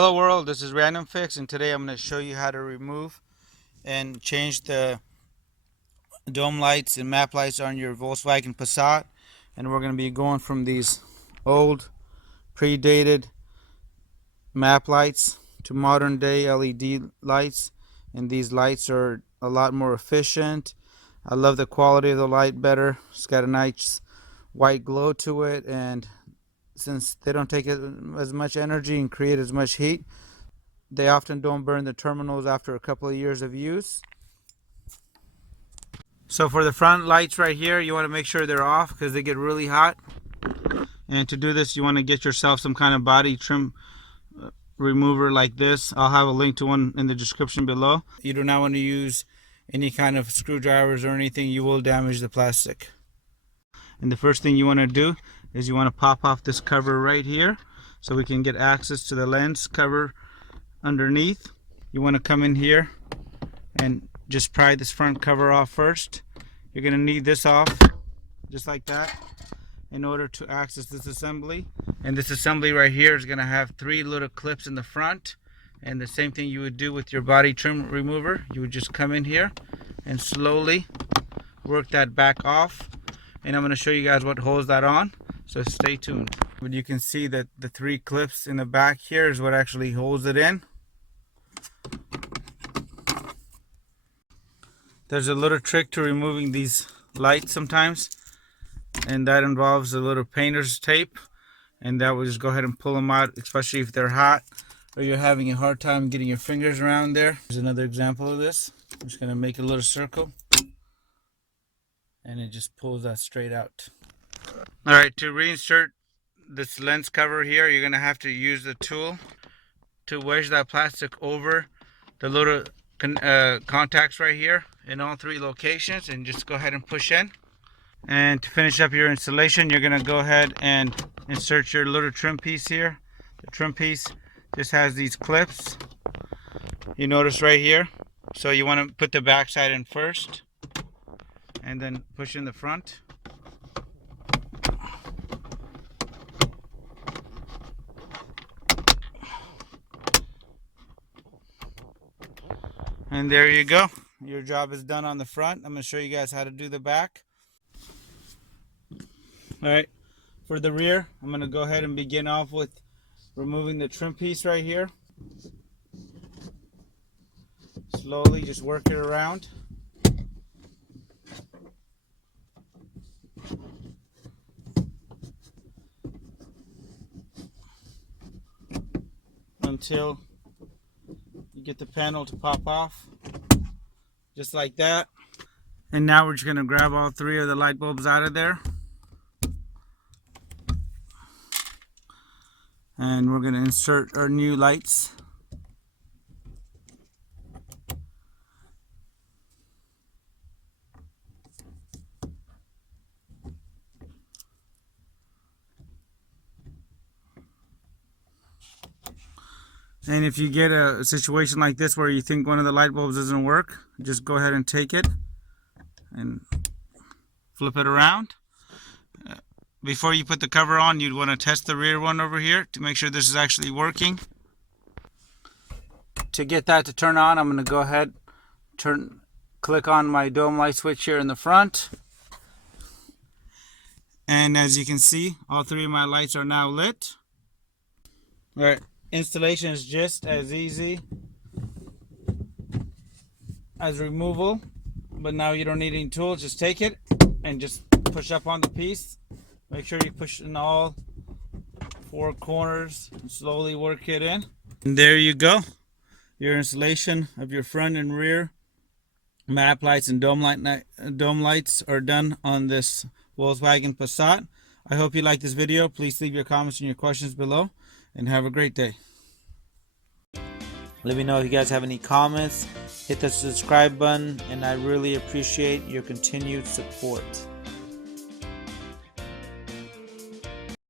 Hello world, this is RandomFIX, and today I'm going to show you how to remove and change the dome lights and map lights on your Volkswagen Passat. And we're going to be going from these old predated map lights to modern day LED lights, and these lights are a lot more efficient. I love the quality of the light better. It's got a nice white glow to it, and since they don't take as much energy and create as much heat, they often don't burn the terminals after a couple of years of use. So for the front lights right here, you want to make sure they're off because they get really hot. And to do this, you want to get yourself some kind of body trim remover like this. I'll have a link to one in the description below. You do not want to use any kind of screwdrivers or anything. You will damage the plastic. And the first thing you want to do is you want to pop off this cover right here so we can get access to the lens cover underneath. You want to come in here and just pry this front cover off first. You're going to need this off just like that in order to access this assembly. And this assembly right here is going to have 3 little clips in the front, and the same thing you would do with your body trim remover. You would just come in here and slowly work that back off, and I'm going to show you guys what holds that on, so stay tuned. But you can see that the 3 clips in the back here is what actually holds it in. There's a little trick to removing these lights sometimes, and that involves a little painter's tape, and that will just go ahead and pull them out, especially if they're hot or you're having a hard time getting your fingers around there. Here's another example of this. I'm just going to make a little circle, and it just pulls that straight out. Alright, to reinsert this lens cover here, you're going to have to use the tool to wedge that plastic over the little contacts right here in all 3 locations, and just go ahead and push in. And to finish up your installation, you're going to go ahead and insert your little trim piece here. The trim piece just has these clips, you notice right here. So you want to put the back side in first and then push in the front. And there you go. Your job is done on the front. I'm going to show you guys how to do the back. Alright, for the rear, I'm going to go ahead and begin off with removing the trim piece right here. Slowly just work it around. Until you get the panel to pop off, just like that. And now we're just going to grab all 3 of the light bulbs out of there, and we're going to insert our new lights. And if you get a situation like this where you think one of the light bulbs doesn't work, just go ahead and take it and flip it around. Before you put the cover on, you'd want to test the rear one over here to make sure this is actually working. To get that to turn on, I'm going to go ahead, click on my dome light switch here in the front. And as you can see, all 3 of my lights are now lit. Alright. Installation is just as easy as removal, but now you don't need any tools. Just take it and just push up on the piece. Make sure you push in all 4 corners and slowly work it in. And there you go. Your installation of your front and rear map lights and dome lights are done on this Volkswagen Passat. I hope you like this video. Please leave your comments and your questions below, and have a great day. Let me know if you guys have any comments. Hit the subscribe button, and I really appreciate your continued support.